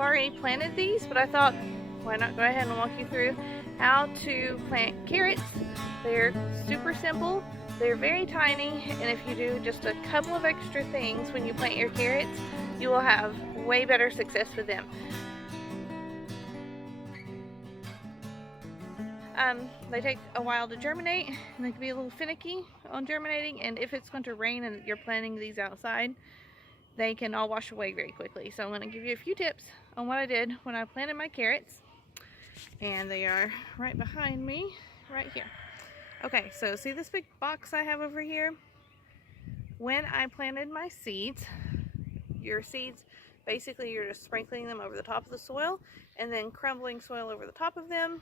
I've already planted these, but I thought, why not go ahead and walk you through how to plant carrots. They're super simple, they're very tiny, and if you do just a couple of extra things when you plant your carrots, you will have way better success with them. They take a while to germinate, and they can be a little finicky on germinating, and if it's going to rain and you're planting these outside, they can all wash away very quickly. So I'm going to give you a few tips on what I did when I planted my carrots, and they are right behind me, right here. Okay, so see this big box I have over here? When I planted my seeds, your seeds, basically you're just sprinkling them over the top of the soil and then crumbling soil over the top of them.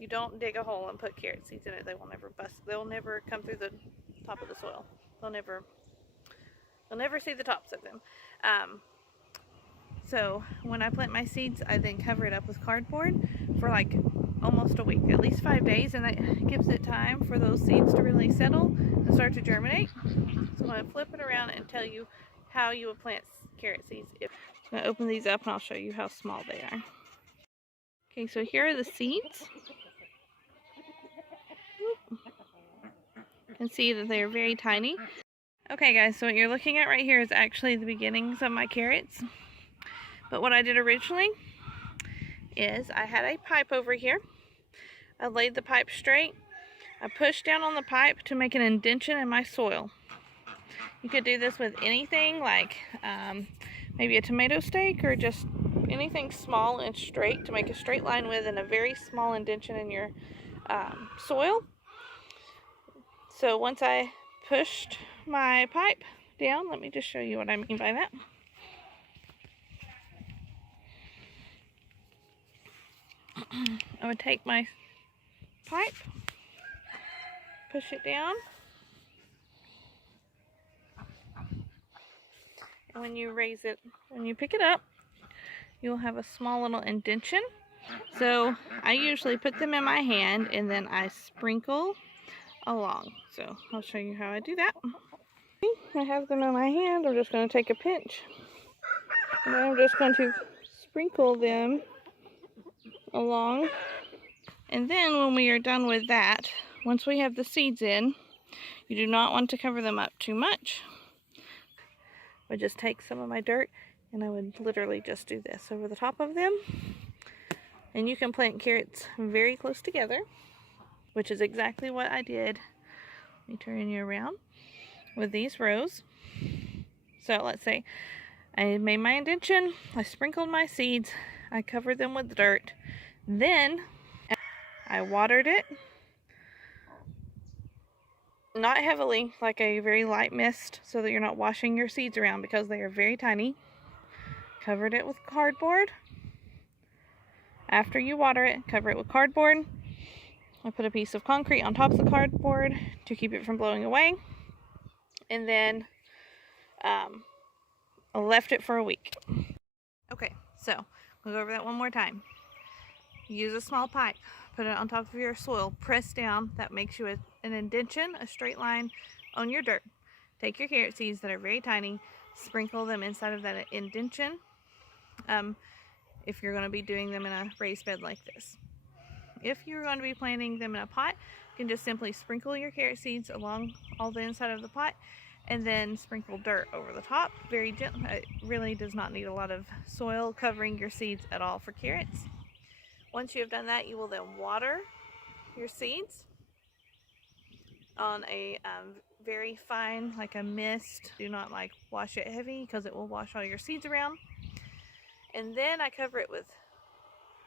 You don't dig a hole and put carrot seeds in it. They will never bust. They'll never come through the top of the soil. They'll never see the tops of them. So when I plant my seeds, I then cover it up with cardboard for like almost a week, at least 5 days, and that gives it time for those seeds to really settle and start to germinate. So I'm going to flip it around and tell you how you would plant carrot seeds. I'm going to open these up and I'll show you how small they are. Okay, so here are the seeds. You can see that they are very tiny. Okay guys, so what you're looking at right here is actually the beginnings of my carrots. But what I did originally is I had a pipe over here. I laid the pipe straight. I pushed down on the pipe to make an indentation in my soil. You could do this with anything like maybe a tomato stake or just anything small and straight to make a straight line with, and a very small indentation in your soil. So once I pushed my pipe down, let me just show you what I mean by that. I would take my pipe, push it down, and when you raise it, when you pick it up, you'll have a small little indentation. So I usually put them in my hand and then I sprinkle along. So I'll show you how I do that. I have them in my hand. I'm just going to take a pinch and then I'm just going to sprinkle them along. And then when we are done with that, once we have the seeds in, you do not want to cover them up too much. I would just take some of my dirt and I would literally just do this over the top of them. And you can plant carrots very close together, which is exactly what I did. Let me turn you around with these rows. So let's say I made my indentation, I sprinkled my seeds, I covered them with dirt, then I watered it, not heavily, like a very light mist, so that you're not washing your seeds around because they are very tiny. Covered it with cardboard. After you water it, cover it with cardboard. I put a piece of concrete on top of the cardboard to keep it from blowing away. And then I left it for a week. Okay, so we'll go over that one more time. Use a small pipe, put it on top of your soil, press down. That makes you an indentation, a straight line on your dirt. Take your carrot seeds that are very tiny, sprinkle them inside of that indentation. If you're going to be doing them in a raised bed like this. If you're going to be planting them in a pot, you can just simply sprinkle your carrot seeds along all the inside of the pot and then sprinkle dirt over the top very gently. It really does not need a lot of soil covering your seeds at all for carrots. Once you have done that, you will then water your seeds on a very fine, like a mist. Do not like wash it heavy because it will wash all your seeds around. And then I cover it with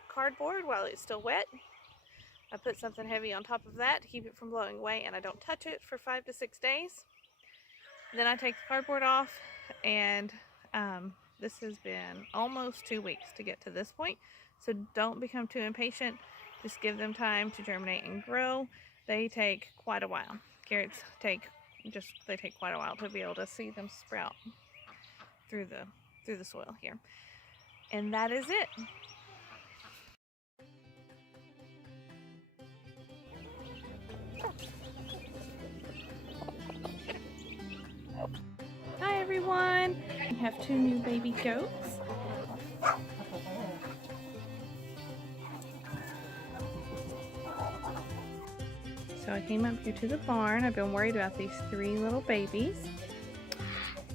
cardboard while it's still wet. I put something heavy on top of that to keep it from blowing away, and I don't touch it for 5 to 6 days. Then I take the cardboard off, and this has been almost 2 weeks to get to this point. So don't become too impatient. Just give them time to germinate and grow. They take quite a while. Carrots take quite a while to be able to see them sprout through the soil here. And that is it. Hi everyone. We have 2 new baby goats. came up here to the barn. I've been worried about these 3 little babies.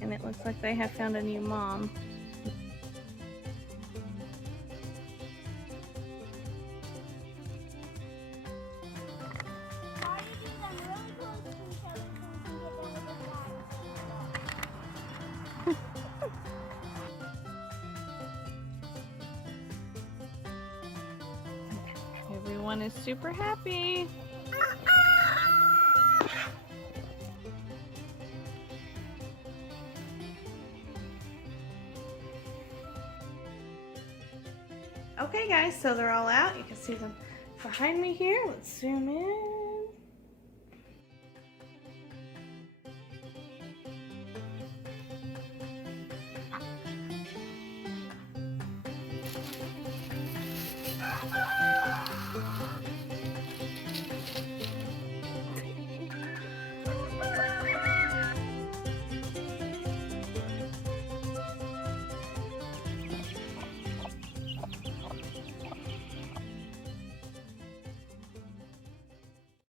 And it looks like they have found a new mom. Everyone is super happy. Okay guys, so they're all out. You can see them behind me here. Let's zoom in.